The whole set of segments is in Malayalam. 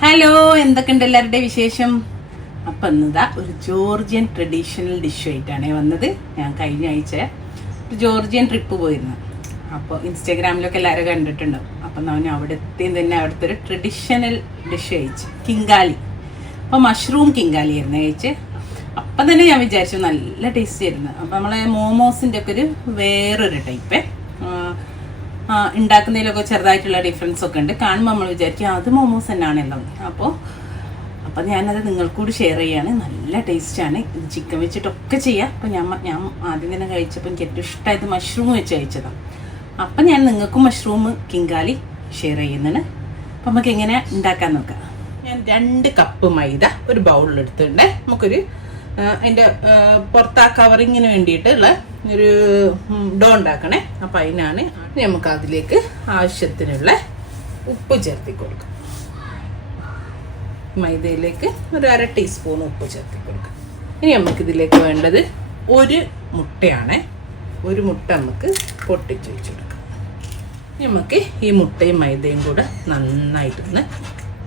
ഹലോ എന്തൊക്കെയുണ്ട് എല്ലാവരുടെ വിശേഷം? അപ്പം ഇന്നതാ ഒരു ജോർജിയൻ ട്രഡീഷണൽ ഡിഷ് ആയിട്ടാണ് വന്നത്. ഞാൻ കഴിഞ്ഞ ആഴ്ച ഒരു ജോർജിയൻ ട്രിപ്പ് പോയിരുന്നു. അപ്പോൾ ഇൻസ്റ്റാഗ്രാമിലൊക്കെ എല്ലാവരും കണ്ടിട്ടുണ്ടാവും അപ്പം ഞാൻ അവിടെ എത്തിയും തന്നെ അവിടുത്തെ ഒരു ട്രഡീഷണൽ ഡിഷ് കഴിച്ച് കിങ്കാലി. അപ്പോൾ മഷ്റൂം കിങ്കാലി ആയിരുന്നു കഴിച്ച് അപ്പം തന്നെ ഞാൻ വിചാരിച്ചു നല്ല ടേസ്റ്റ് ആയിരുന്നു. അപ്പം നമ്മളെ മോമോസിന്റെ ഒക്കെ ഒരു വേറൊരു ടൈപ്പ് ഉണ്ടാക്കുന്നതിലൊക്കെ ചെറുതായിട്ടുള്ള ഡിഫറൻസ് ഒക്കെ ഉണ്ട്. കാണുമ്പോൾ നമ്മൾ വിചാരിക്കും അത് മോമോസ് തന്നെയാണ് തന്നെയാണല്ലോ അപ്പോൾ അപ്പം ഞാനത് നിങ്ങൾക്കൂടി ഷെയർ ചെയ്യാണ്. നല്ല ടേസ്റ്റാണ് ഇത് ചിക്കൻ വെച്ചിട്ടൊക്കെ ചെയ്യാം. അപ്പം ഞാൻ ഞാൻ ആദ്യം തന്നെ കഴിച്ചപ്പോൾ എനിക്ക് ഏറ്റവും ഇഷ്ടമായത് മഷ്റൂം വെച്ച് കഴിച്ചതാണ് അപ്പം ഞാൻ നിങ്ങൾക്കും മഷ്റൂം കിങ്കാലി ഷെയർ ചെയ്യുന്നതാണ്. അപ്പം നമുക്ക് എങ്ങനെ ഉണ്ടാക്കാൻ നോക്കാം. ഞാൻ രണ്ട് കപ്പ് മൈദ ഒരു ബൗളിൽ എടുത്തിട്ടുണ്ട്. നമുക്കൊരു അതിന്റെ പുറത്ത് ആ കവറിങ്ങിന് വേണ്ടിയിട്ടുള്ള ഒരു ഡോ ഉണ്ടാക്കണേ. അപ്പം അതിനാണ് ഇനി നമുക്ക് അതിലേക്ക് ആവശ്യത്തിനുള്ള ഉപ്പ് ചേർത്തി കൊടുക്കാം. മൈദയിലേക്ക് ഒരു അര ടീസ്പൂൺ ഉപ്പ് ചേർത്തി കൊടുക്കാം. ഇനി നമുക്ക് ഇതിലേക്ക് വേണ്ടത് ഒരു മുട്ടയാണ്. ഒരു മുട്ട നമുക്ക് പൊട്ടിച്ച് വെച്ച് കൊടുക്കാം. നമുക്ക് ഈ മുട്ടയും മൈദയും കൂടെ നന്നായിട്ടൊന്ന്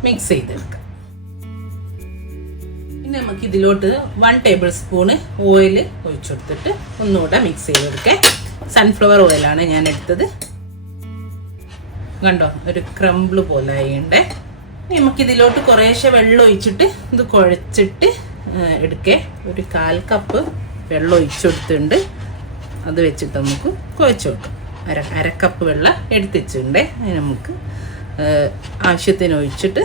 മിക്സ് ചെയ്തെടുക്കാം. ഇനി നമുക്ക് ഇതിലോട്ട് വൺ ടേബിൾ സ്പൂണ് ഓയിൽ ഒഴിച്ചെടുത്തിട്ട് ഒന്നുകൂടെ മിക്സ് ചെയ്തെടുക്കേ. സൺഫ്ലവർ ഓയിലാണ് ഞാൻ എടുത്തത് കണ്ടോ? ഒരു ക്രംബിൾ പോലെ ആയിണ്ടേ. നമുക്കിതിലോട്ട് കുറേശ്ശെ വെള്ളം ഒഴിച്ചിട്ട് ഇത് കുഴച്ചിട്ട് എടുക്കേ. ഒരു കാൽ കപ്പ് വെള്ളം ഒഴിച്ചെടുത്തിട്ടുണ്ട് അത് വെച്ചിട്ട് നമുക്ക് കുഴച്ച് വെക്കാം അര അരക്കപ്പ് വെള്ളം എടുത്തിട്ടുണ്ട് അതിന് നമുക്ക് ആവശ്യത്തിന് ഒഴിച്ചിട്ട്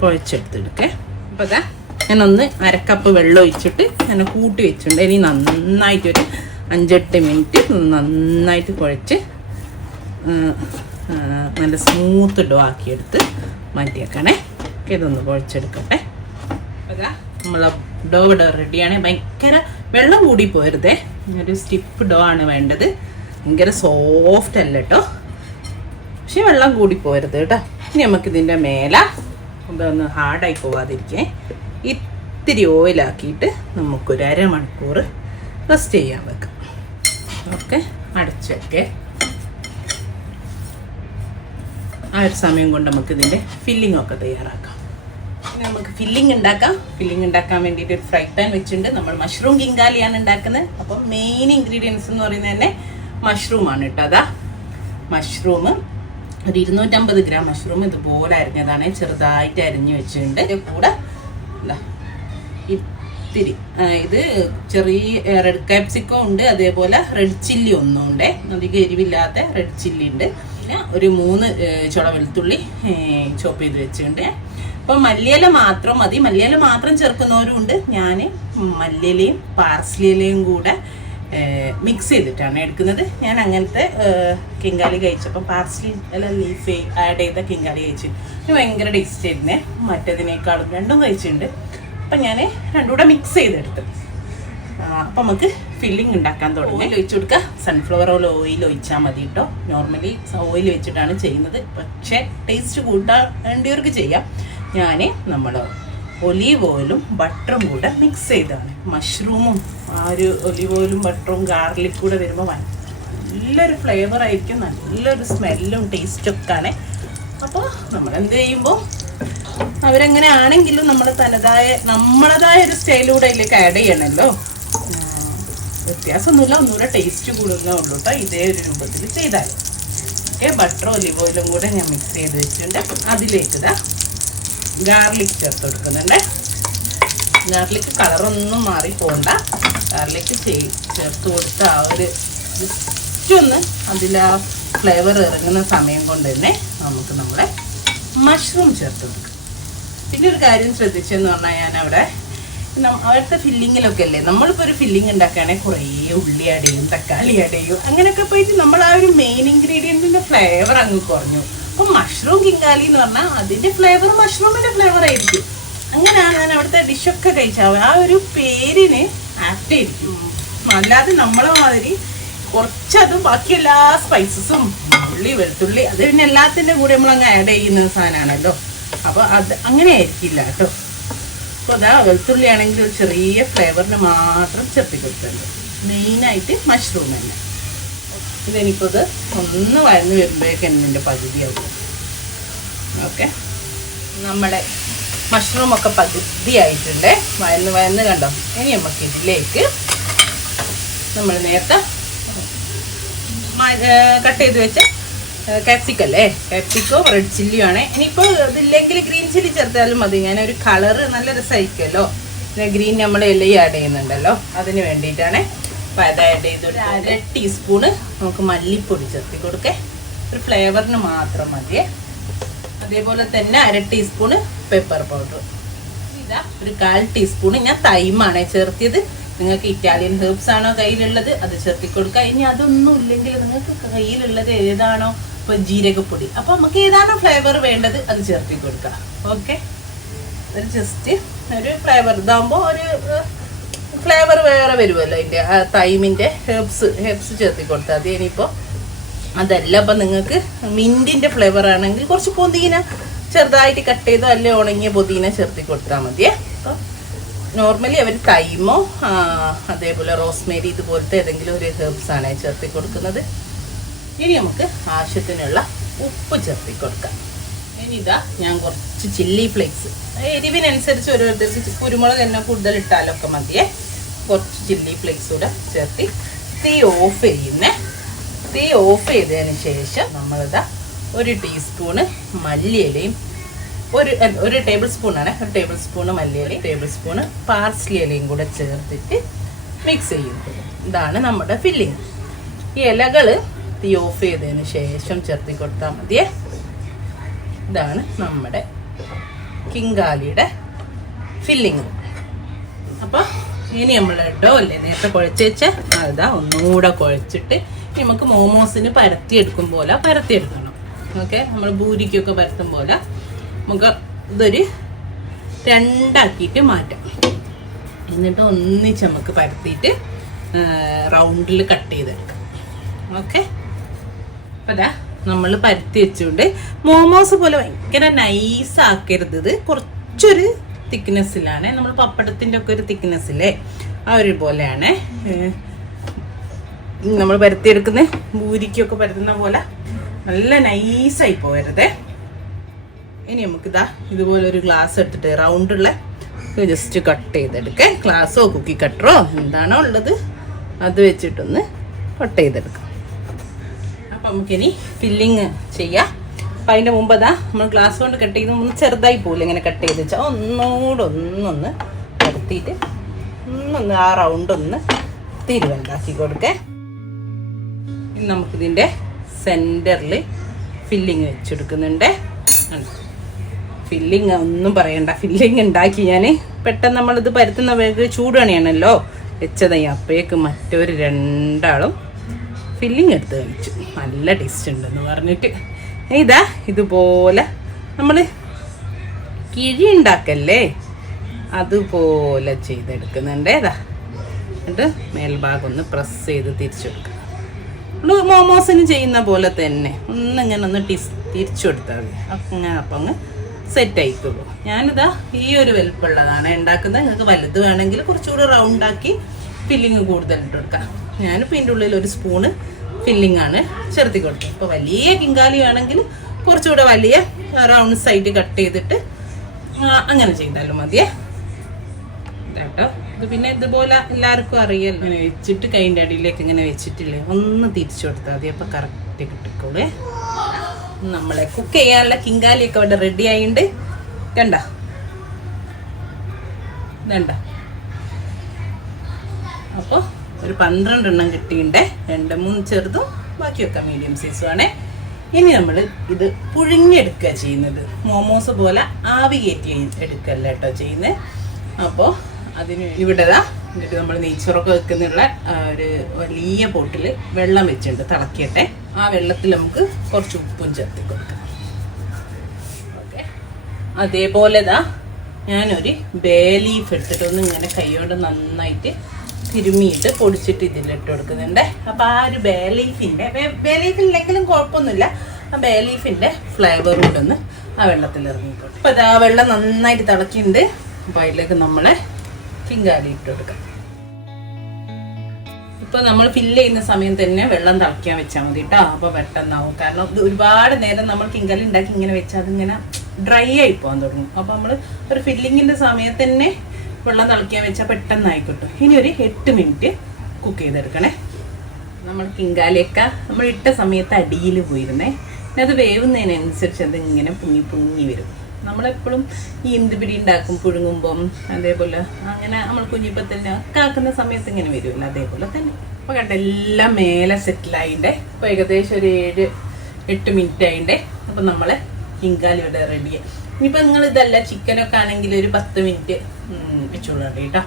കുഴച്ചെടുത്തെടുക്കേ അപ്പോൾ അതാ ഞാനൊന്ന് അരക്കപ്പ് വെള്ളം ഒഴിച്ചിട്ട് ഞാൻ കൂട്ടി വെച്ചിട്ടുണ്ട്. ഇനി നന്നായിട്ട് ഒരു അഞ്ചെട്ട് മിനിറ്റ് നന്നായിട്ട് കുഴച്ച് നല്ല സ്മൂത്ത് ഡോ ആക്കിയെടുത്ത് മാറ്റിയേക്കണേ. ഇതൊന്ന് കുഴച്ചെടുക്കട്ടെ. അതാ നമ്മളെ ഡോ ഇവിടെ റെഡിയാണ് ഭയങ്കര വെള്ളം കൂടി പോരുതേ. ഒരു സ്റ്റിപ്പ് ഡോ ആണ് വേണ്ടത്. ഭയങ്കര സോഫ്റ്റ് അല്ല കേട്ടോ പക്ഷെ വെള്ളം കൂടി പോരുത് കേട്ടോ. ഇനി നമുക്കിതിന്റെ മേല ഇതൊന്ന് ഹാർഡായി പോകാതിരിക്കേ ഇത്തിരി ഓയിലാക്കിയിട്ട് നമുക്കൊരു അരമണിക്കൂർ റെസ്റ്റ് ചെയ്യാൻ വെക്കാം. ഓക്കെ അടച്ച് വെക്കേ ആ ഒരു സമയം കൊണ്ട് നമുക്ക് ഇതിന്റെ ഫില്ലിംഗ് ഒക്കെ തയ്യാറാക്കാം നമുക്ക് ഫില്ലിംഗ് ഉണ്ടാക്കാം. ഫില്ലിംഗ് ഉണ്ടാക്കാൻ വേണ്ടിയിട്ട് ഒരു ഫ്രൈ പാൻ വെച്ചിട്ടുണ്ട്. നമ്മൾ മഷ്റൂം കിങ്കാലിയാണ് ഉണ്ടാക്കുന്നത്. അപ്പോൾ മെയിൻ ഇൻഗ്രീഡിയൻസ് എന്ന് പറയുന്നത് തന്നെ മഷ്റൂം ആണ് കേട്ടോ. അതാ മഷ്റൂം. ഒരു ഇരുന്നൂറ്റമ്പത് ഗ്രാം മഷ്റൂം ഇതുപോലെ അരിഞ്ഞതാണ്. ചെറുതായിട്ട് അരിഞ്ഞു വെച്ചിട്ടുണ്ട്. കൂടെ ഇത്തിരി. ഇത് ചെറിയ റെഡ് കാപ്സിക്കോ ഉണ്ട് അതേപോലെ റെഡ് ചില്ലി ഒന്നും ഉണ്ട്. അധികം എരിവില്ലാത്ത റെഡ് ചില്ലി ഉണ്ട്. പിന്നെ ഒരു മൂന്ന് ചുള വെളുത്തുള്ളി ചോപ്പ് ചെയ്ത് വെച്ചിട്ടുണ്ട്. അപ്പം മല്ലിയില മാത്രം മതി. മല്ലിയില മാത്രം ചേർക്കുന്നവരും ഉണ്ട്. ഞാൻ മല്ലിയിലയും പാർസ്ലിയിലയും കൂടെ മിക്സ് ചെയ്തിട്ടാണ് എടുക്കുന്നത്. ഞാൻ അങ്ങനത്തെ കിങ്കാലി കഴിച്ചപ്പോൾ പാർസലി അല്ല ലീഫ് ആഡ് ചെയ്ത കിങ്കാലി കഴിച്ചു. ഇത് ഭയങ്കര ടേസ്റ്റ് ആയിരുന്നേ. മറ്റേതിനേക്കാളും രണ്ടും കഴിച്ചിട്ടുണ്ട്. അപ്പം ഞാൻ രണ്ടും കൂടെ മിക്സ് ചെയ്തെടുത്തു. അപ്പം നമുക്ക് ഫില്ലിംഗ് ഉണ്ടാക്കാൻ തുടങ്ങി. ഓയിൽ ഒഴിച്ചു കൊടുക്കുക സൺഫ്ലവർ ഓയിൽ ഓയിൽ ഒഴിച്ചാൽ മതി കേട്ടോ നോർമലി ഓയിൽ വെച്ചിട്ടാണ് ചെയ്യുന്നത്. പക്ഷേ ടേസ്റ്റ് കൂട്ടാണ്ടിയവർക്ക് ചെയ്യാം. ഞാൻ നമ്മൾ ഒലീവ് ഓയിലും ബട്ടറും കൂടെ മിക്സ് ചെയ്താണ് മഷ്റൂമും ആ ഒരു ഒലീവ് ഓയിലും ബട്ടറും ഗാർലിക് കൂടെ വരുമ്പോൾ നല്ലൊരു ഫ്ലേവർ ആയിരിക്കും നല്ലൊരു സ്മെല്ലും ടേസ്റ്റും ഒക്കെ ആണ് അപ്പോൾ നമ്മൾ എന്ത് ചെയ്യുമ്പോൾ അവരെങ്ങനെ ആണെങ്കിലും നമ്മൾ തനതായ നമ്മളതായ ഒരു സ്റ്റൈലൂടെ അതിലേക്ക് ആഡ് ചെയ്യണമല്ലോ വ്യത്യാസമൊന്നുമില്ല ഒന്നുകൂടെ ടേസ്റ്റ് കൂടുന്നേ ഉള്ളൂ കേട്ടോ ഇതേ ഒരു രൂപത്തിൽ ചെയ്താൽ ഓക്കെ ബട്ടർ ഒലിവ് ഓയിലും കൂടെ ഞാൻ മിക്സ് ചെയ്ത് വെച്ചിട്ടുണ്ട്. അതിലേക്ക് ഇതാ ഗാർലിക് ചേർത്ത് കൊടുക്കുന്നുണ്ട്. ഗാർലിക് കളറൊന്നും മാറി പോകണ്ട ഗാർലിക് ചേർത്ത് കൊടുത്ത ആ ഒരു ജസ്റ്റ് ഒന്ന് ആ ഫ്ലേവർ ഇറങ്ങുന്ന സമയം കൊണ്ട് തന്നെ നമുക്ക് നമ്മുടെ മഷ്റൂം ചേർത്ത് കൊടുക്കാം. പിന്നെ ഒരു കാര്യം ശ്രദ്ധിച്ചെന്ന് പറഞ്ഞാൽ ഞാൻ അവിടെ അവിടുത്തെ ഫില്ലിങ്ങിലൊക്കെ അല്ലേ നമ്മളിപ്പോൾ ഒരു ഫില്ലിംഗ് ഉണ്ടാക്കുകയാണെങ്കിൽ കുറേ ഉള്ളി അടയും തക്കാളി അടയും അങ്ങനെയൊക്കെ പോയിട്ട് നമ്മൾ ആ ഒരു മെയിൻ ഇൻഗ്രീഡിയന്റിന്റെ ഫ്ലേവർ അങ്ങ് കുറഞ്ഞു. അപ്പം മഷ്റൂം കിങ്കാലി എന്ന് പറഞ്ഞാൽ അതിന്റെ ഫ്ലേവർ മഷ്റൂമിന്റെ ഫ്ലേവർ ആയിരിക്കും. അങ്ങനെയാണ് ഞാൻ അവിടുത്തെ ഡിഷൊക്കെ കഴിച്ചാൽ ആ ഒരു പേരിന് ആപ്റ്റ് ആയിരിക്കും അല്ലാതെ നമ്മളെ മാതിരി കുറച്ചതും ബാക്കി എല്ലാ സ്പൈസസും ഉള്ളി വെളുത്തുള്ളി അത് പിന്നെ എല്ലാത്തിന്റെ കൂടെ നമ്മൾ അങ്ങ് ആഡ് ചെയ്യുന്ന സാധനമാണല്ലോ. അപ്പോൾ അത് അങ്ങനെ ആയിരിക്കില്ല കേട്ടോ. അപ്പോൾ അതാ വെളുത്തുള്ളി ആണെങ്കിൽ ഒരു ചെറിയ ഫ്ലേവറിന് മാത്രം ചേർത്തി കൊടുക്കുന്നുണ്ട് മെയിനായിട്ട് മഷ്റൂം തന്നെ. ഇതെനിക്കത് ഒന്ന് വരന്ന് വരുമ്പോഴേക്കും എന്നിന്റെ പകുതിയാവും ഓക്കെ നമ്മുടെ മഷ്റൂമൊക്കെ പകുതിയായിട്ടുണ്ട് വയന്ന് വയന്ന് കണ്ടോ? ഇനി നമുക്ക് ഇതിലേക്ക് നമ്മൾ നേരത്തെ കട്ട് ചെയ്ത് വെച്ച കാപ്സിക്കം അല്ലേ കാപ്സിക്കോ റെഡ് ചില്ലിയോ ആണ്. ഇനിയിപ്പോൾ ഇതില്ലെങ്കിൽ ഗ്രീൻ ചില്ലി ചേർത്താലും മതി. ഞാൻ ഒരു കളറ് നല്ല രസമായിരിക്കുമല്ലോ. പിന്നെ ഗ്രീൻ നമ്മൾ എല്ലാം ആഡ് ചെയ്യുന്നുണ്ടല്ലോ. അതിന് വേണ്ടിയിട്ടാണ്. അപ്പോൾ അത് ആഡ് ചെയ്ത് അര ടീസ്പൂണ് നമുക്ക് മല്ലിപ്പൊടി ചേർത്തി കൊടുക്കേ. ഒരു ഫ്ലേവറിന് മാത്രം മതിയേ അതേപോലെ തന്നെ അര ടീസ്പൂണ് പെപ്പർ പൗഡർ ഇതാ. ഒരു കാൽ ടീസ്പൂണ് ഞാൻ തൈമാണ് ചേർത്തിയത്. നിങ്ങൾക്ക് ഇറ്റാലിയൻ ഹെർബ്സ് ആണോ കയ്യിലുള്ളത്? അത് ചേർത്തി കൊടുക്കുക ഇനി അതൊന്നും ഇല്ലെങ്കിൽ നിങ്ങൾക്ക് കയ്യിലുള്ളത് ഏതാണോ? ഇപ്പൊ ജീരകപ്പൊടി. അപ്പൊ നമുക്ക് ഏതാണോ ഫ്ലേവർ വേണ്ടത്? അത് ചേർത്തി കൊടുക്കുക ഓക്കെ ഒരു ജസ്റ്റ് ഒരു ഫ്ലേവർ ഇതാകുമ്പോൾ ഒരു ഫ്ലേവർ വേറെ വരുമല്ലോ അതിന്റെ ആ തൈമിന്റെ ഹെർബ്സ് ഹെർബ്സ് ചേർത്തി കൊടുത്താൽ മതി. ഇനിയിപ്പോൾ അതല്ല അപ്പം നിങ്ങൾക്ക് മിന്റിന്റെ ഫ്ലേവർ ആണെങ്കിൽ കുറച്ച് പൊതീന ചെറുതായിട്ട് കട്ട് ചെയ്തോ അല്ലെ ഉണങ്ങിയ പുതിന ചേർത്തി കൊടുത്താൽ മതിയേ. അപ്പം നോർമലി അവർ തൈമോ അതേപോലെ റോസ്മേരി ഇതുപോലത്തെ ഏതെങ്കിലും ഒരു ഹെർബ്സാണ് ചേർത്തി കൊടുക്കുന്നത്. ഇനി നമുക്ക് ആവശ്യത്തിനുള്ള ഉപ്പ് ചേർത്തി കൊടുക്കാം. ഇനി ഇതാ ഞാൻ കുറച്ച് ചില്ലി ഫ്ലേക്സ് എരിവിനനുസരിച്ച് ഓരോരുത്തർക്ക് കുരുമുളക് തന്നെ കൂടുതൽ ഇട്ടാലൊക്കെ മതിയേ. കുറച്ച് ചില്ലി ഫ്ലേക്സ് കൂടെ ചേർത്തി തീ ഓഫ് ചെയ്യുന്നേ. തീ ഓഫ് ചെയ്തതിന് ശേഷം നമ്മളിതാ ഒരു ടീസ്പൂണ് മല്ലിയിലയും ഒരു ഒരു ടേബിൾ സ്പൂൺ ആണ്. ഒരു ടേബിൾ സ്പൂണ് മല്ലിയിലയും ടേബിൾ സ്പൂണ് പാർസ്ലി ഇലയും കൂടെ ചേർത്തിട്ട് മിക്സ് ചെയ്യും ഇതാണ് നമ്മുടെ ഫില്ലിങ് ഈ ഇലകൾ തീ ഓഫ് ചെയ്തതിന് ശേഷം ചേർത്തി കൊടുത്താൽ മതിയേ. ഇതാണ് നമ്മുടെ കിങ്കാലിയുടെ ഫില്ലിങ് അപ്പോൾ ഇനി നമ്മൾ ഡോ അല്ലേ നേരത്തെ കുഴച്ച് വെച്ച? അതാ ഒന്നുകൂടെ കുഴച്ചിട്ട് നമുക്ക് മോമോസിന് പരത്തിയെടുക്കും പോലെ പരത്തിയെടുക്കണം. ഓക്കെ? നമ്മൾ ഭൂരിക്കൊക്കെ പരത്തും പോലെ നമുക്ക് ഇതൊരു രണ്ടാക്കിയിട്ട് മാറ്റാം. എന്നിട്ട് ഒന്നിച്ച് നമുക്ക് പരത്തിയിട്ട് റൗണ്ടിൽ കട്ട് ചെയ്തെടുക്കാം. ഓക്കെ അതാ നമ്മൾ പരത്തി വെച്ചുകൊണ്ട് മോമോസ് പോലെ ഭയങ്കര നൈസ് ആക്കരുത് ഇത്. കുറച്ചൊരു തിക്നെസ്സിലാണ് നമ്മൾ പപ്പടത്തിന്റെ ഒക്കെ ഒരു തിക്നെസ്സില്ലേ ആ ഒരു പോലെയാണ്. നമ്മൾ പരത്തിയെടുക്കുന്ന ഭൂരിക്കൊക്കെ പരത്തുന്ന പോലെ നല്ല നൈസായി പോകരുതേ ഇനി നമുക്കിതാ ഇതുപോലെ ഒരു ഗ്ലാസ് എടുത്തിട്ട് റൗണ്ട് ഉള്ള ജസ്റ്റ് കട്ട് ചെയ്തെടുക്കേ. ഗ്ലാസ്സോ കുക്കി കട്ടറോ എന്താണോ ഉള്ളത് അത് വെച്ചിട്ടൊന്ന് കട്ട് ചെയ്തെടുക്കാം. അപ്പം നമുക്കിനി ഫില്ലിങ് ചെയ്യാം. അപ്പം അതിന്റെ മുമ്പ് അതാ നമ്മൾ ഗ്ലാസ് കൊണ്ട് കട്ട് ചെയ്ത് ഒന്ന് ചെറുതായി പോകില്ല ഇങ്ങനെ കട്ട് ചെയ്ത് വെച്ചാൽ ഒന്നുകൂടെ ഒന്നൊന്ന് നിർത്തിയിട്ട് ഒന്നൊന്ന് ആ റൗണ്ട് ഒന്ന് തിരുവണ്ടാക്കി കൊടുക്കേ. നമുക്കിതിന്റെ സെന്ററിൽ ഫില്ലിങ് വെച്ചെടുക്കുന്നുണ്ട്. ഫില്ലിങ് ഒന്നും പറയണ്ട. ഫില്ലിങ് ഉണ്ടാക്കി ഞാൻ പെട്ടെന്ന് നമ്മളിത് പരത്തുന്ന വേഗം ചൂടണിയാണല്ലോ വെച്ചതായി അപ്പേക്ക് മറ്റൊരു രണ്ടാളും ഫില്ലിങ് എടുത്ത് കഴിച്ചു. നല്ല ടേസ്റ്റ് ഉണ്ടെന്ന് പറഞ്ഞിട്ട്. ഇതാ ഇതുപോലെ നമ്മൾ കിഴി ഉണ്ടാക്കല്ലേ? അതുപോലെ ചെയ്തെടുക്കുന്നുണ്ട്. ഏതാ എന്നിട്ട് മേൽഭാഗം ഒന്ന് പ്രസ് ചെയ്ത് തിരിച്ചെടുക്കുക നമ്മൾ മോമോസിന് ചെയ്യുന്ന പോലെ തന്നെ. ഒന്നിങ്ങനെ ഒന്ന് ടിസ് തിരിച്ചു കൊടുത്താൽ മതി അങ്ങനെ അപ്പം അങ്ങ് സെറ്റ് ആയിക്കോളൂ. ഞാനിതാ ഈ ഒരു വലുപ്പുള്ളതാണ്. ഉണ്ടാക്കുന്നത് നിങ്ങൾക്ക് വലുത് വേണമെങ്കിൽ കുറച്ചുകൂടി റൗണ്ടാക്കി ഫില്ലിങ് കൂടുതൽ ഇട്ട് കൊടുക്കാം. ഞാനിപ്പോൾ ഇതിന്റെ ഉള്ളിൽ ഒരു സ്പൂണ് ഫില്ലിംഗ് ആണ് ചേർത്തി കൊടുക്കുക ഇപ്പോൾ വലിയ കിങ്കാലി വേണമെങ്കിൽ കുറച്ചുകൂടെ വലിയ റൗണ്ട് സൈഡ് കട്ട് ചെയ്തിട്ട് അങ്ങനെ ചെയ്താലും മതിയേ. കേട്ടോ ഇത് പിന്നെ ഇതുപോലെ എല്ലാവർക്കും അറിയാലോ. ഇങ്ങനെ വെച്ചിട്ട് കൈന്റെ അടിയിലേക്ക് ഇങ്ങനെ വെച്ചിട്ടില്ലേ? ഒന്ന് തിരിച്ചു കൊടുത്താൽ മതി. അപ്പോൾ കറക്റ്റ് കിട്ടിക്കോളേ നമ്മളെ കുക്ക് ചെയ്യാനുള്ള കിങ്കാലിയൊക്കെ അവിടെ റെഡി ആയിണ്ട്. കണ്ട? വേണ്ട അപ്പോൾ ഒരു പന്ത്രണ്ടെണ്ണം കിട്ടിയിട്ടുണ്ട് രണ്ട് മൂന്ന് ചെറുതും ബാക്കിയൊക്കെ മീഡിയം സൈസും ആണ്. ഇനി നമ്മൾ ഇത് പുഴുങ്ങിയെടുക്കുക ചെയ്യുന്നത്. മോമോസ് പോലെ ആവി കയറ്റി എടുക്കല്ല കേട്ടോ ചെയ്യുന്നത് അപ്പോൾ അതിന് ഇവിടെ ദാ എന്നിട്ട് നമ്മൾ നെയ്ച്ചോറൊക്കെ വെക്കുന്നുള്ള ഒരു വലിയ പോട്ടിൽ വെള്ളം വെച്ചിട്ടുണ്ട്. തിളക്കിയട്ടെ. ആ വെള്ളത്തിൽ നമുക്ക് കുറച്ച് ഉപ്പും ചേർത്തി കൊടുക്കാം. ഓക്കെ അതേപോലെ ദാ ഞാനൊരു ബേ ലീഫ് എടുത്തിട്ട് ഒന്ന് ഇങ്ങനെ കൈകൊണ്ട് നന്നായിട്ട് തിരുമിയിട്ട് പൊടിച്ചിട്ട് ഇതിലിട്ട് കൊടുക്കുന്നുണ്ട്. അപ്പോൾ ആ ഒരു ബേ ലീഫിന്റെ ബേ ലീഫ് ഇല്ലെങ്കിലും കുഴപ്പമൊന്നുമില്ല. ആ ബേ ലീഫിന്റെ ഫ്ലേവർ കൊണ്ടൊന്ന് ആ വെള്ളത്തിൽ ഇറങ്ങിക്കോട്ടെ അപ്പോൾ അത് ആ വെള്ളം നന്നായിട്ട് തിളക്കിയിട്ടുണ്ട്. അപ്പോൾ അതിലേക്ക് നമ്മളെ കിങ്കാലി ഇട്ട് കൊടുക്കാം. ഇപ്പൊ നമ്മൾ ഫില്ല് ചെയ്യുന്ന സമയം തന്നെ വെള്ളം തിളയ്ക്കാൻ വെച്ചാൽ മതി കേട്ടോ അപ്പൊ പെട്ടെന്നാവും. കാരണം ഒരുപാട് നേരം നമ്മൾ കിങ്കലി ഉണ്ടാക്കി ഇങ്ങനെ വെച്ചാൽ അതിങ്ങനെ ഡ്രൈ ആയി പോകാൻ തുടങ്ങും. അപ്പോൾ നമ്മൾ ഒരു ഫില്ലിങ്ങിന്റെ സമയത്ത് തന്നെ വെള്ളം തിളയ്ക്കാൻ വെച്ചാൽ പെട്ടെന്നായി കിട്ടും ഇനി ഒരു എട്ട് മിനിറ്റ് കുക്ക് ചെയ്തെടുക്കണേ. നമ്മൾ കിങ്കാലിയൊക്കെ നമ്മൾ ഇട്ട സമയത്ത് അടിയിൽ പോയിരുന്നേ. പിന്നെ അത് വേവുന്നതിനനുസരിച്ച് അത് ഇങ്ങനെ പൊങ്ങി പൊങ്ങി വരും. നമ്മളെപ്പോഴും ഈ ഇന്തുപിടി ഉണ്ടാക്കും പുഴുങ്ങുമ്പം അതേപോലെ അങ്ങനെ നമ്മൾ കുഞ്ഞിപ്പത്തന്നെ ഒക്കെ ആക്കുന്ന സമയത്ത് ഇങ്ങനെ വരുമല്ലോ അതേപോലെ തന്നെ. അപ്പോൾ കണ്ട എല്ലാം മേലെ സെറ്റിലായിന്റെ അപ്പോൾ ഏകദേശം ഒരു ഏഴ് എട്ട് മിനിറ്റ് ആയിന്റെ. അപ്പം നമ്മളെ കിങ്കാലി ഇവിടെ റെഡിയായി ഇനിയിപ്പോൾ നിങ്ങൾ ഇതല്ല ചിക്കനൊക്കെ ആണെങ്കിൽ ഒരു പത്ത് മിനിറ്റ് വെച്ചോളൂ കേട്ടോ.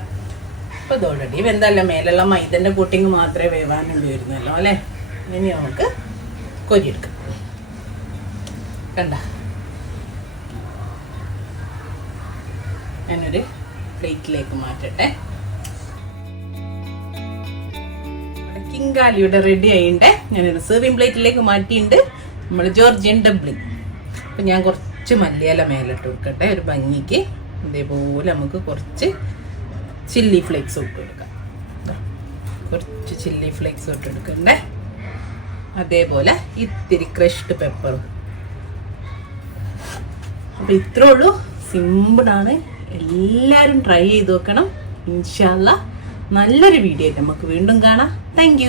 അപ്പോൾ ഇതോടടി വെന്തല്ല മേലുള്ള മൈദന്റെ കൂട്ടിങ് മാത്രമേ വേവാനുള്ളൂ വരുന്നല്ലോ അല്ലേ? ഇനി നമുക്ക് കൊരിയെടുക്കാം. കണ്ട? ഞാനൊരു പ്ലേറ്റിലേക്ക് മാറ്റട്ടെ. കിങ്കാലിയുടെ റെഡി ആയിണ്ട്. ഞാനൊരു സെർവിങ് പ്ലേറ്റിലേക്ക് മാറ്റിയിട്ടുണ്ട് നമ്മൾ ജോർജിയൻ ഡബ്ലിംഗ് അപ്പം ഞാൻ കുറച്ച് മല്ലിയില മേലിട്ട് കൊടുക്കട്ടെ ഒരു ഭംഗിക്ക്. ഇതേപോലെ നമുക്ക് കുറച്ച് ചില്ലി ഫ്ലേക്സ് ഇട്ട് കൊടുക്കാം കുറച്ച് ചില്ലി ഫ്ലേക്സ് ഇട്ട് കൊടുക്കണ്ടേ അതേപോലെ ഇത്തിരി ക്രഷ്ഡ് പെപ്പറും അപ്പം ഇത്രേ ഉള്ളൂ. സിമ്പിളാണ് എല്ലാവരും ട്രൈ ചെയ്ത് നോക്കണം. ഇൻഷാല്ല നല്ലൊരു വീഡിയോ നമുക്ക് വീണ്ടും കാണാം. താങ്ക്